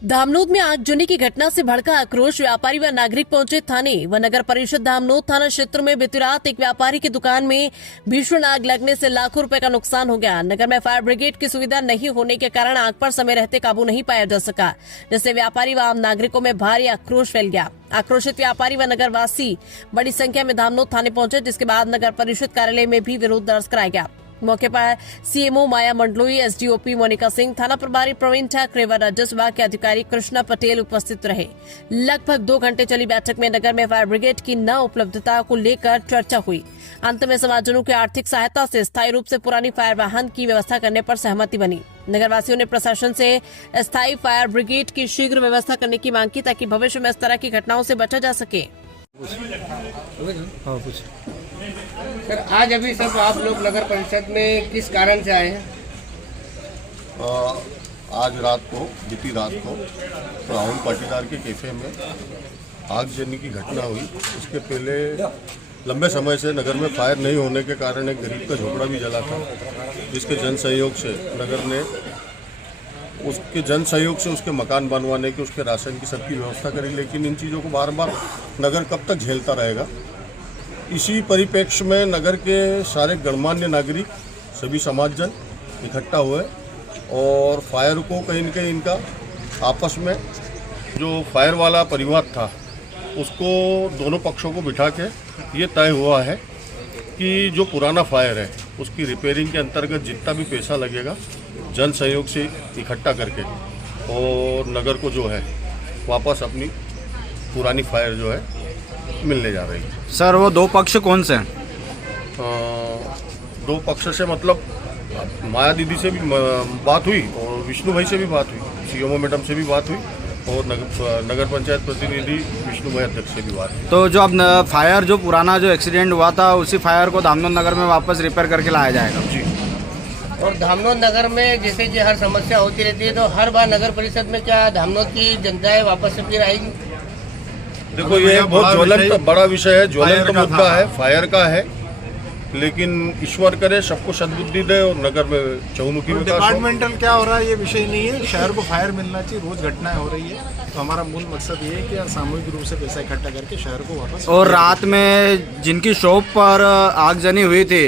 धामनोद में आगजनी की घटना से भड़का आक्रोश। व्यापारी व नागरिक पहुंचे थाने व नगर परिषद धामनोद थाना क्षेत्र में बीती रात एक व्यापारी की दुकान में भीषण आग लगने से लाखों रुपए का नुकसान हो गया। नगर में फायर ब्रिगेड की सुविधा नहीं होने के कारण आग पर समय रहते काबू नहीं पाया जा सका, जिससे व्यापारी व आम नागरिकों में भारी आक्रोश फैल गया। आक्रोशित व्यापारी व नगरवासी बड़ी संख्या में धामनोद थाने पहुंचे, जिसके बाद नगर परिषद कार्यालय में भी विरोध दर्ज कराया गया। मौके पर सीएमओ माया मंडलोई, एसडीओपी मोनिका सिंह, थाना प्रभारी प्रवीण ठाकरे व राजस्व विभाग के अधिकारी कृष्णा पटेल उपस्थित रहे। लगभग 2 घंटे चली बैठक में नगर में फायर ब्रिगेड की न उपलब्धता को लेकर चर्चा हुई। अंत में समाजजनों की आर्थिक सहायता से स्थायी रूप से पुरानी फायर वाहन की व्यवस्था करने पर सहमति बनी। नगरवासियों ने प्रशासन से स्थायी फायर ब्रिगेड की शीघ्र व्यवस्था करने की मांग की, ताकि भविष्य में इस तरह की घटनाओं से बचा जा सके। सर, आज अभी सब आप लोग नगर परिषद में किस कारण से आए हैं? आज रात को, बीती रात को राहुल पाटीदार के कैफे में आगजनी की घटना हुई। उसके पहले लंबे समय से नगर में फायर नहीं होने के कारण एक गरीब का झोपड़ा भी जला था, जिसके जन सहयोग से नगर ने उसके मकान बनवाने की, उसके राशन की सबकी व्यवस्था करी। लेकिन इन चीज़ों को बार बार नगर कब तक झेलता रहेगा? इसी परिप्रेक्ष्य में नगर के सारे गणमान्य नागरिक, सभी समाजजन इकट्ठा हुए और फायर को कहीं न कहीं इनका आपस में जो फायर वाला परिवाद था उसको दोनों पक्षों को बिठा के ये तय हुआ है कि जो पुराना फायर है उसकी रिपेयरिंग के अंतर्गत जितना भी पैसा लगेगा जन सहयोग से इकट्ठा करके और नगर को जो है वापस अपनी पुरानी फायर जो है मिलने जा रही है। सर, वो 2 पक्ष कौन से हैं? 2 पक्ष से मतलब माया दीदी से भी बात हुई और विष्णु भाई से भी बात हुई, सीएमओ मैडम से भी बात हुई और नगर पंचायत प्रतिनिधि विष्णु भाई अध्यक्ष से भी बात हुई। तो जो अब फायर जो पुराना जो एक्सीडेंट हुआ था उसी फायर को धामनोद नगर में वापस रिपेयर करके लाया जाएगा? जी। और धामनोद नगर में जैसे कि हर समस्या होती रहती है, तो हर बार नगर परिषद में क्या धामनोद की जनताएं वापस से फिर आएगी? देखो, ये बहुत ज्वलंत बड़ा विषय है, ज्वलंत मुद्दा है, फायर का है। लेकिन ईश्वर करे सबको सद्बुद्धि दे और नगर में चहुमुखी विकास हो। डिपार्टमेंटल क्या हो रहा है ये विषय नहीं है, शहर को फायर मिलना चाहिए। रोज घटनाएं हो रही है, तो हमारा मूल मकसद ये है कि सामूहिक रूप से पैसा इकट्ठा करके शहर को वापस। और रात में जिनकी शॉप पर आगजनी हुई थी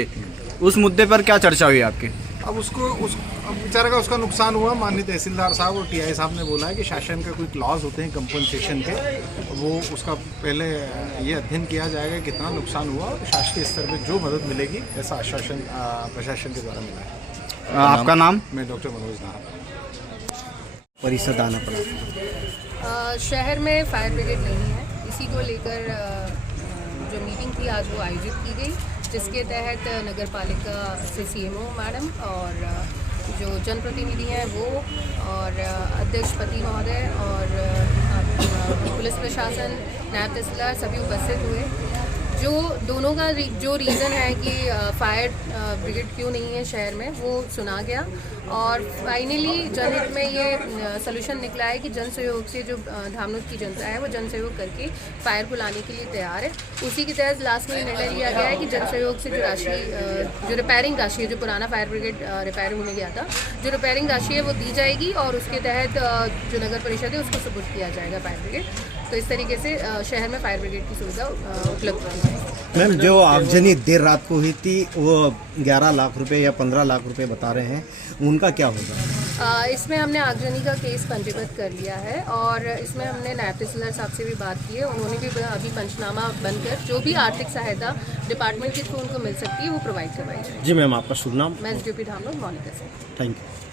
उस मुद्दे पर क्या चर्चा हुई आपकी? अब बेचारे का उसका नुकसान हुआ। माननीय तहसीलदार साहब और टीआई साहब ने बोला है कि शासन का कोई क्लॉज होते हैं कंपनसेशन के, वो उसका पहले ये अध्ययन किया जाएगा कितना नुकसान हुआ और शासकीय स्तर पे जो मदद मिलेगी ऐसा आश्वासन प्रशासन के द्वारा मिला है। आपका नाम? मैं डॉक्टर मनोज नाहर। परिषद आना पड़ा। शहर में फायर ब्रिगेड नहीं है, इसी को लेकर जो मीटिंग थी आज वो आयोजित की गई, जिसके तहत नगर पालिका से सीएमओ मैडम और जो जनप्रतिनिधि हैं वो और अध्यक्ष पति महोदय और पुलिस प्रशासन, नायब तहसीलदार सभी उपस्थित हुए। जो दोनों का जो रीज़न है कि फायर ब्रिगेड क्यों नहीं है शहर में, वो सुना गया और फाइनली जनहित में ये सलूशन निकला है कि जन सहयोग से जो धामनोद की जनता है वो जन सहयोग करके फायर को लाने के लिए तैयार है। उसी के तहत लास्ट में निर्णय लिया गया है कि जन सहयोग से जो राशि, जो रिपेयरिंग राशि है, जो पुराना फायर ब्रिगेड रिपेयर होने गया था, जो रिपेयरिंग राशि है वो दी जाएगी और उसके तहत जो नगर परिषद है उसको सुपुर्द किया जाएगा फायर ब्रिगेड। तो इस तरीके से शहर में फायर ब्रिगेड की सुविधा उपलब्ध की जाएगी। मैम, जो आगजनी देर रात को हुई थी वो 11 लाख रुपए या 15 लाख रुपए बता रहे हैं, उनका क्या होगा? इसमें हमने आगजनी का केस पंजीबद्ध कर लिया है और इसमें हमने नायब तहसीलदार साहब से भी बात की है। उन्होंने भी अभी पंचनामा बनकर जो भी आर्थिक सहायता डिपार्टमेंट के थ्रू उनको मिल सकती है वो प्रोवाइड करवाई जाएगी। जी मैम, आपका शुभ नाम? मैं SDOP Dhamnod Monika Singh. Thank you.